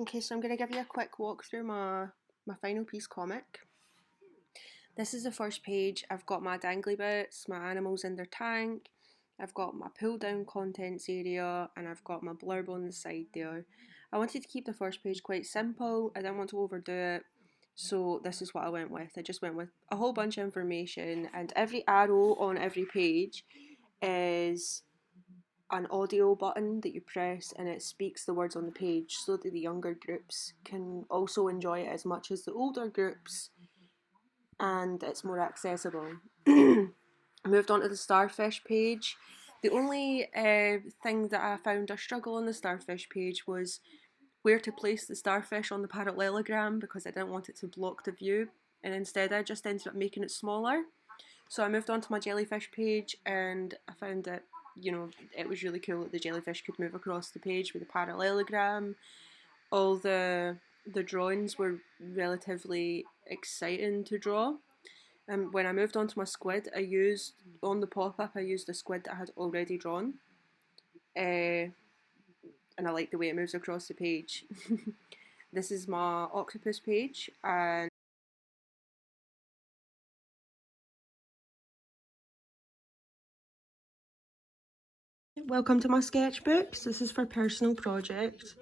Okay, so I'm going to give you a quick walk through my final piece comic. This is the first page. I've got my dangly bits, my animals in their tank, I've got my pull down contents area, and I've got my blurb on the side there. I wanted to keep the first page quite simple, I didn't want to overdo it, so this is what I went with. I just went with a whole bunch of information, and every arrow on every page is an audio button that you press and it speaks the words on the page so that the younger groups can also enjoy it as much as the older groups and it's more accessible. Moved on to the Starfish page. The only thing that I found a struggle on the Starfish page was where to place the starfish on the parallelogram because I didn't want it to block the view, and instead I just ended up making it smaller. So I moved on to my jellyfish page and I found that, it was really cool that the jellyfish could move across the page with a parallelogram. All the drawings were relatively exciting to draw. When I moved on to my squid, on the pop-up, I used the squid that I had already drawn. And I like the way it moves across the page. This is my octopus page, and welcome to my sketchbooks. This is for personal project.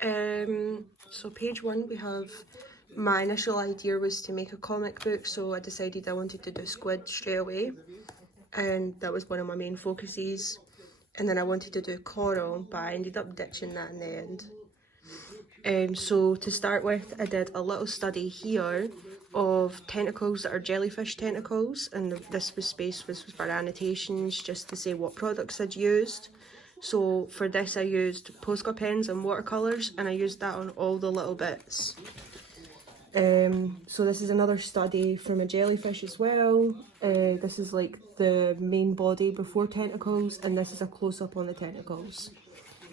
So page one, we have my initial idea was to make a comic book, so I decided I wanted to do Squid straight away, and that was one of my main focuses. And then I wanted to do Coral, but I ended up ditching that in the end. So to start with, I did a little study here of tentacles that are jellyfish tentacles, and this space was for annotations just to say what products I'd used. So for this I used Posca pens and watercolours, and I used that on all the little bits. So this is another study from a jellyfish as well. This is like the main body before tentacles, and this is a close-up on the tentacles.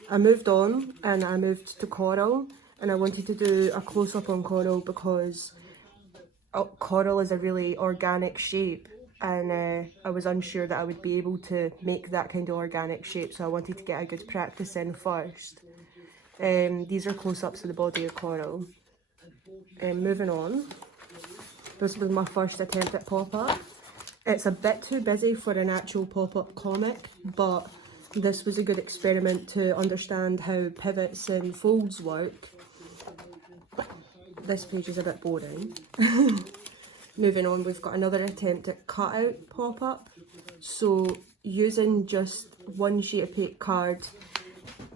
I moved on and I moved to coral, and I wanted to do a close-up on coral because coral is a really organic shape, and I was unsure that I would be able to make that kind of organic shape, so I wanted to get a good practice in first. These are close-ups of the body of coral. Moving on, this was my first attempt at pop-up. It's a bit too busy for an actual pop-up comic, but this was a good experiment to understand how pivots and folds work. This page is a bit boring. Moving on, we've got another attempt at cut-out pop-up. So using just one sheet of paper card,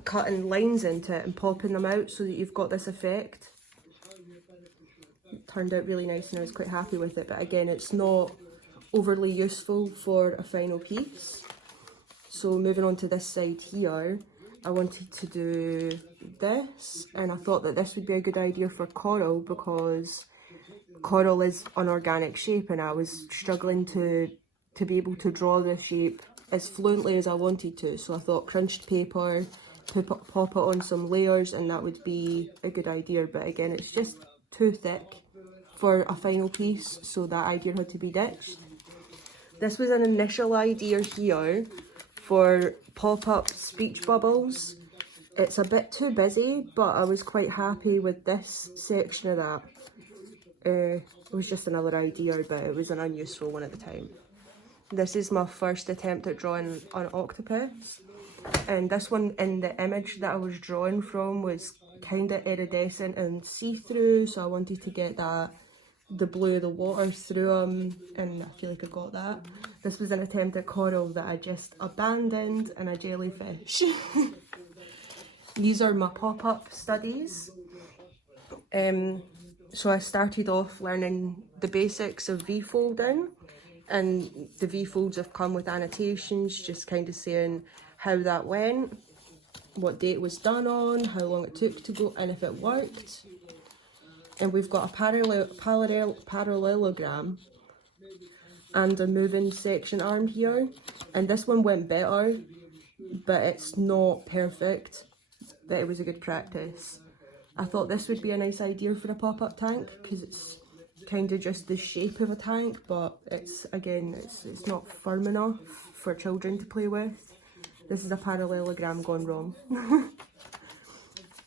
cutting lines into it and popping them out so that you've got this effect. It turned out really nice and I was quite happy with it, but again, it's not overly useful for a final piece. So moving on to this side here, I wanted to do this, and I thought that this would be a good idea for coral because coral is an organic shape, and I was struggling to be able to draw the shape as fluently as I wanted to. So I thought crunched paper, pop it on some layers, and that would be a good idea. But again, it's just too thick for a final piece, so that idea had to be ditched. This was an initial idea here for pop-up speech bubbles. It's a bit too busy, but I was quite happy with this section of that. It was just another idea, but it was an unuseful one at the time. This is my first attempt at drawing an octopus, and this one in the image that I was drawing from was kind of iridescent and see-through, so I wanted to get the blue of the water through them, and I feel like I got that. This was an attempt at coral that I just abandoned, and a jellyfish. These are my pop-up studies. So I started off learning the basics of V-folding, and the V-folds have come with annotations just kind of saying how that went, what date it was done on, how long it took to go, and if it worked. And we've got a parallelogram and a moving section arm here, and this one went better, but it's not perfect, but it was a good practice. I thought this would be a nice idea for a pop-up tank because it's kind of just the shape of a tank, but it's not firm enough for children to play with. This is a parallelogram gone wrong.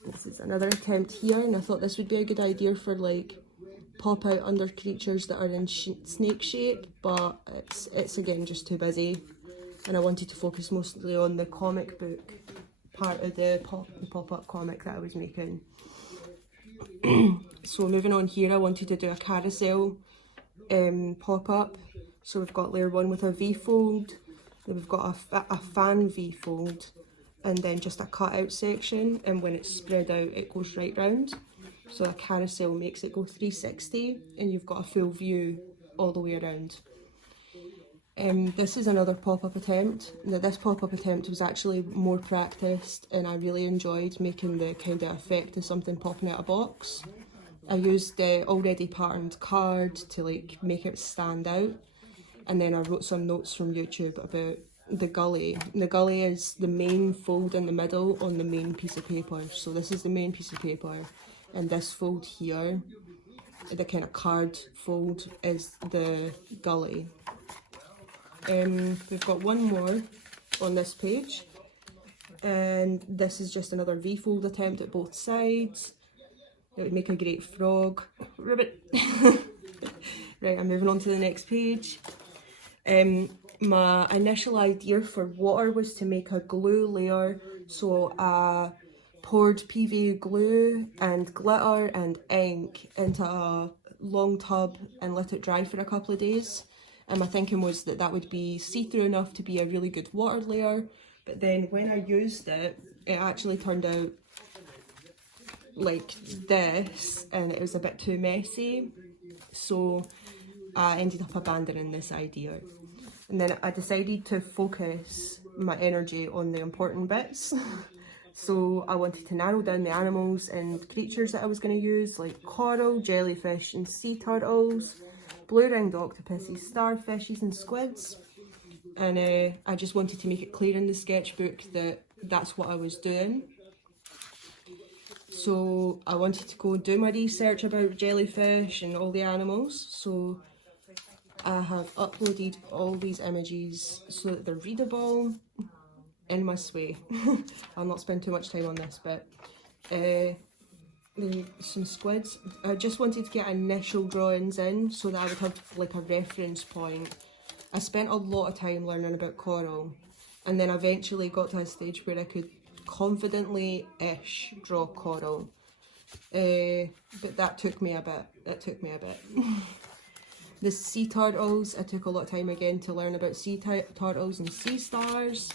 This is another attempt here, and I thought this would be a good idea for like pop out under creatures that are in snake shape, but it's again just too busy, and I wanted to focus mostly on the comic book part of the pop-up comic that I was making. So moving on here, I wanted to do a carousel pop-up. So we've got layer 1 with a V-fold, then we've got a fan V-fold, and then just a cut-out section, and when it's spread out it goes right round. So a carousel makes it go 360, and you've got a full view all the way around. This is another pop-up attempt. Now this pop-up attempt was actually more practiced, and I really enjoyed making the kind of effect of something popping out of a box. I used the already patterned card to like make it stand out, and then I wrote some notes from YouTube about the gully. The gully is the main fold in the middle on the main piece of paper. So this is the main piece of paper, and this fold here, the kind of card fold, is the gully. We've got one more on this page, and this is just another V-fold attempt at both sides. It would make a great frog. Ribbit. Right, I'm moving on to the next page. My initial idea for water was to make a glue layer, so I poured PVA glue and glitter and ink into a long tub and let it dry for a couple of days. And my thinking was that that would be see-through enough to be a really good water layer, but then when I used it, it actually turned out like this, and it was a bit too messy, so I ended up abandoning this idea. And then I decided to focus my energy on the important bits. So I wanted to narrow down the animals and creatures that I was going to use, like coral, jellyfish and sea turtles, blue-ringed octopuses, starfishes and squids. And I just wanted to make it clear in the sketchbook that that's what I was doing. So I wanted to go do my research about jellyfish and all the animals. So I have uploaded all these images so that they're readable in my sway. I'll not spend too much time on this, but some squids. I just wanted to get initial drawings in so that I would have like a reference point. I spent a lot of time learning about coral, and then eventually got to a stage where I could confidently-ish draw coral. But that took me a bit. The sea turtles, I took a lot of time again to learn about sea turtles and sea stars,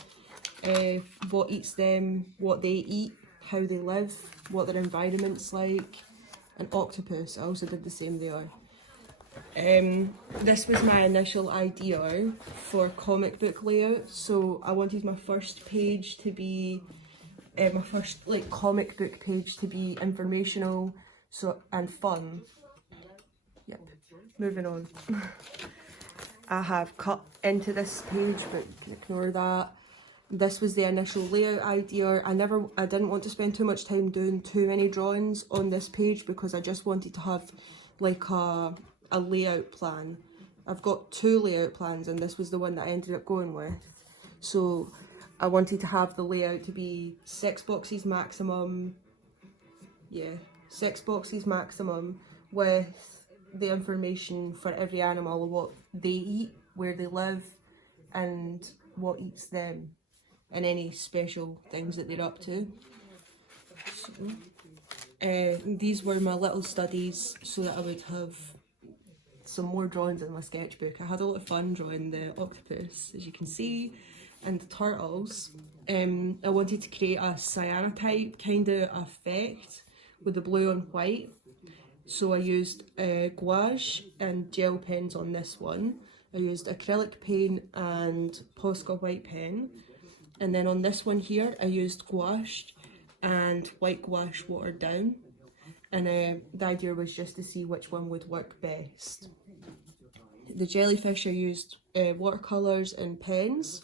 what eats them, what they eat, how they live, what their environment's like. An octopus, I also did the same there. This was my initial idea for comic book layout, so I wanted my first page to be, my first like comic book page to be informational and fun. Yep, moving on. I have cut into this page, but you can ignore that. This was the initial layout idea. I didn't want to spend too much time doing too many drawings on this page because I just wanted to have like a layout plan. I've got 2 layout plans, and this was the one that I ended up going with. So I wanted to have the layout to be 6 boxes maximum. Yeah, 6 boxes maximum with the information for every animal, what they eat, where they live, and what eats them, and any special things that they're up to. So, these were my little studies so that I would have some more drawings in my sketchbook. I had a lot of fun drawing the octopus, as you can see, and the turtles. I wanted to create a cyanotype kind of effect with the blue and white. So I used gouache and gel pens on this one. I used acrylic paint and Posca white pen. And then on this one here, I used gouache and white gouache watered down. And the idea was just to see which one would work best. The jellyfish I used watercolours and pens.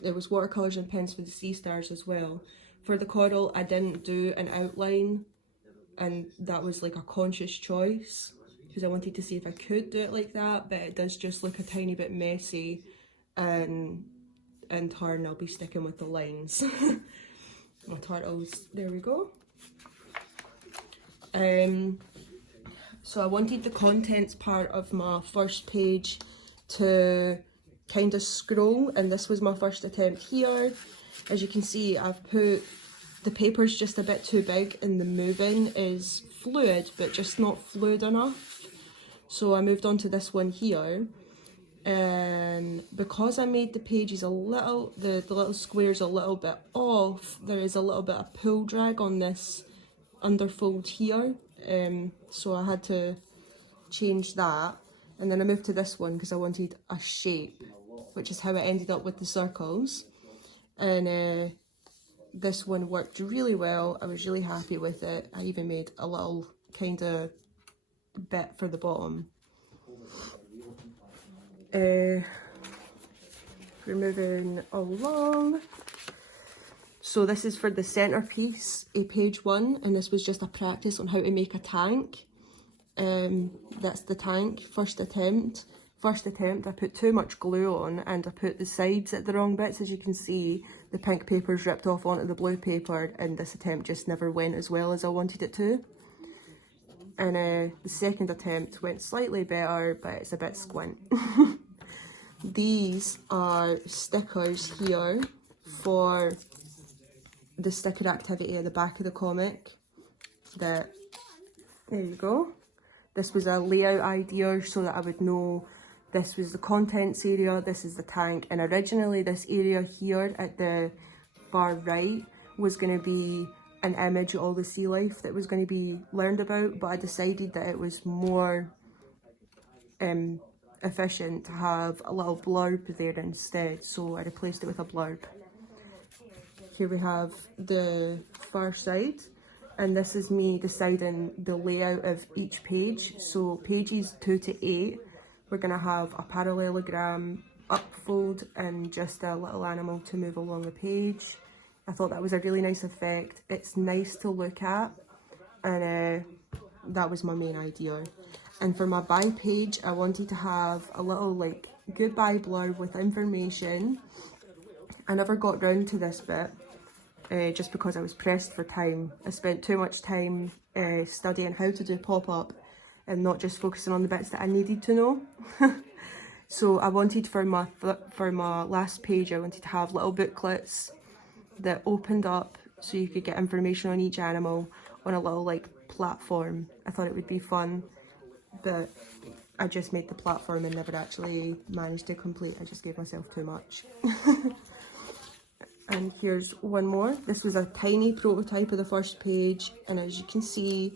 There was watercolours and pens for the sea stars as well. For the coral, I didn't do an outline, and that was like a conscious choice because I wanted to see if I could do it like that, but it does just look a tiny bit messy, and in turn I'll be sticking with the lines. My turtles, there we go. So I wanted the contents part of my first page to kind of scroll, and this was my first attempt here. As you can see, I've put the paper's just a bit too big and the moving is fluid but just not fluid enough. So I moved on to this one here, and because I made the pages a little, the little squares a little bit off, there is a little bit of pull drag on this underfold here, so I had to change that. And then I moved to this one because I wanted a shape, which is how I ended up with the circles. And this one worked really well. I was really happy with it. I even made a little kind of bit for the bottom. We're moving along. So this is for the centerpiece, page 1, and this was just a practice on how to make a tank. That's the tank, first attempt. I put too much glue on and I put the sides at the wrong bits. As you can see, the pink paper's ripped off onto the blue paper, and this attempt just never went as well as I wanted it to. And the second attempt went slightly better, but it's a bit squint. These are stickers here for the sticker activity at the back of the comic. There you go. This was a layout idea so that I would know this was the contents area, this is the tank, and originally this area here at the far right was going to be an image of all the sea life that was going to be learned about, but I decided that it was more efficient to have a little blurb there instead, so I replaced it with a blurb. Here we have the far side, and this is me deciding the layout of each page. So pages 2 to 8, we're going to have a parallelogram, upfold, and just a little animal to move along the page. I thought that was a really nice effect. It's nice to look at, and that was my main idea. And for my bye page, I wanted to have a little like goodbye blurb with information. I never got round to this bit just because I was pressed for time. I spent too much time studying how to do pop-up and not just focusing on the bits that I needed to know. So I wanted for my last page, I wanted to have little booklets that opened up so you could get information on each animal on a little like platform. I thought it would be fun, but I just made the platform and never actually managed to complete. I just gave myself too much. And here's one more. This was a tiny prototype of the first page, and as you can see,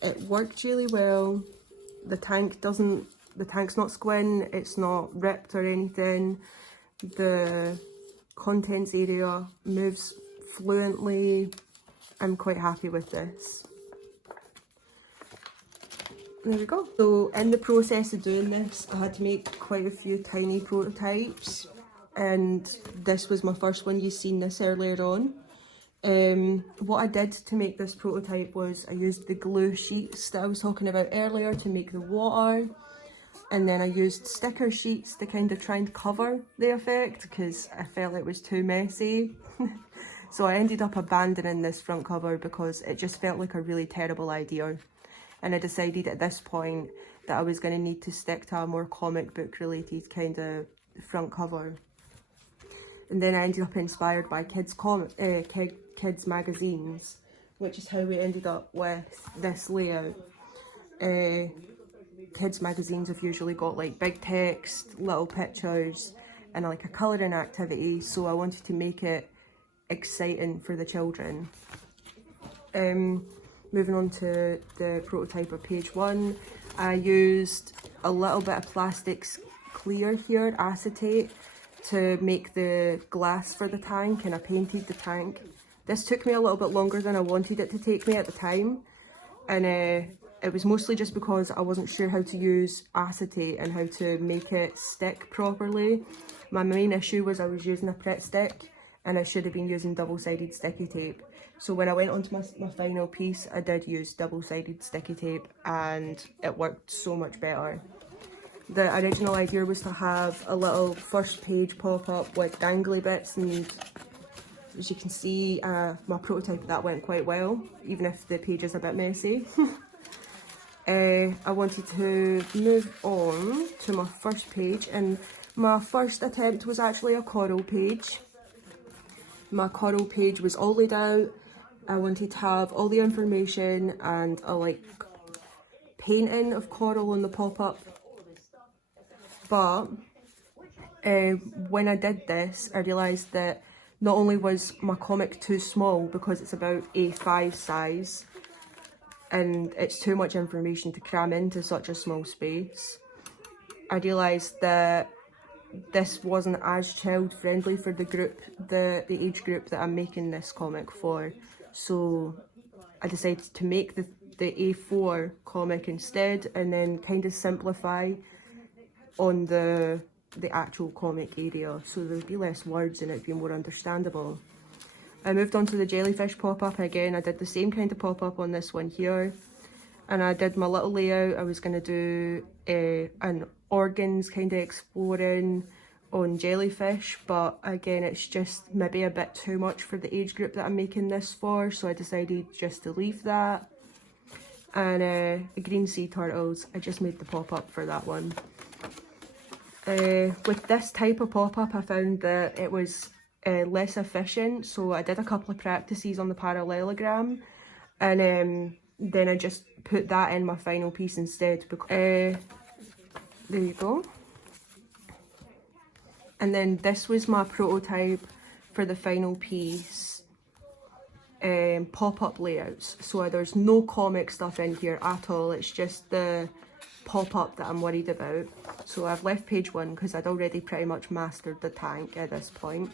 it worked really well. The tank's not squint, it's not ripped or anything. The contents area moves fluently. I'm quite happy with this. There we go. So in the process of doing this, I had to make quite a few tiny prototypes, and this was my first one. You've seen this earlier on. What I did to make this prototype was I used the glue sheets that I was talking about earlier to make the water, and then I used sticker sheets to kind of try and cover the effect because I felt it was too messy. So I ended up abandoning this front cover because it just felt like a really terrible idea. And I decided at this point that I was going to need to stick to a more comic book related kind of front cover. And then I ended up inspired by kids magazines, which is how we ended up with this layout. Kids magazines have usually got like big text, little pictures, and like a colouring activity, so I wanted to make it exciting for the children. Moving on to the prototype of page 1, I used a little bit of plastic clear here, acetate, to make the glass for the tank, and I painted the tank. This took me a little bit longer than I wanted it to take me at the time, and it was mostly just because I wasn't sure how to use acetate and how to make it stick properly. My main issue was I was using a Pritt stick, and I should have been using double-sided sticky tape. So when I went on to my final piece, I did use double-sided sticky tape, and it worked so much better. The original idea was to have a little first page pop-up with dangly bits and as you can see, my prototype of that went quite well, even if the page is a bit messy. I wanted to move on to my first page, and my first attempt was actually a coral page. My coral page was all laid out. I wanted to have all the information and a like painting of coral on the pop-up. But when I did this, I realised that not only was my comic too small, because it's about A5 size, and it's too much information to cram into such a small space, I realised that this wasn't as child friendly for the group, the age group that I'm making this comic for. So I decided to make the A4 comic instead, and then kind of simplify on the actual comic area, so there'd be less words and it'd be more understandable. I moved on to the Jellyfish pop-up again. I did the same kind of pop-up on this one here, and I did my little layout. I was going to do an organs kind of exploring on Jellyfish, but again it's just maybe a bit too much for the age group that I'm making this for, so I decided just to leave that. And green sea turtles, I just made the pop-up for that one. With this type of pop-up, I found that it was less efficient, so I did a couple of practices on the parallelogram, and then I just put that in my final piece instead. There you go. And then this was my prototype for the final piece, pop-up layouts. So there's no comic stuff in here at all, it's just the pop-up that I'm worried about. So I've left page 1 because I'd already pretty much mastered the tank at this point.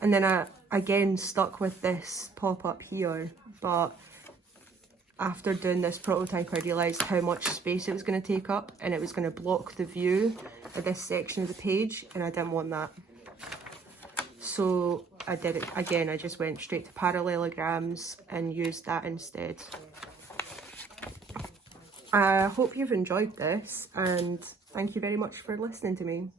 And then I again stuck with this pop-up here, but after doing this prototype I realised how much space it was going to take up, and it was going to block the view of this section of the page, and I didn't want that. So I did it again, I just went straight to parallelograms and used that instead. I hope you've enjoyed this, and thank you very much for listening to me.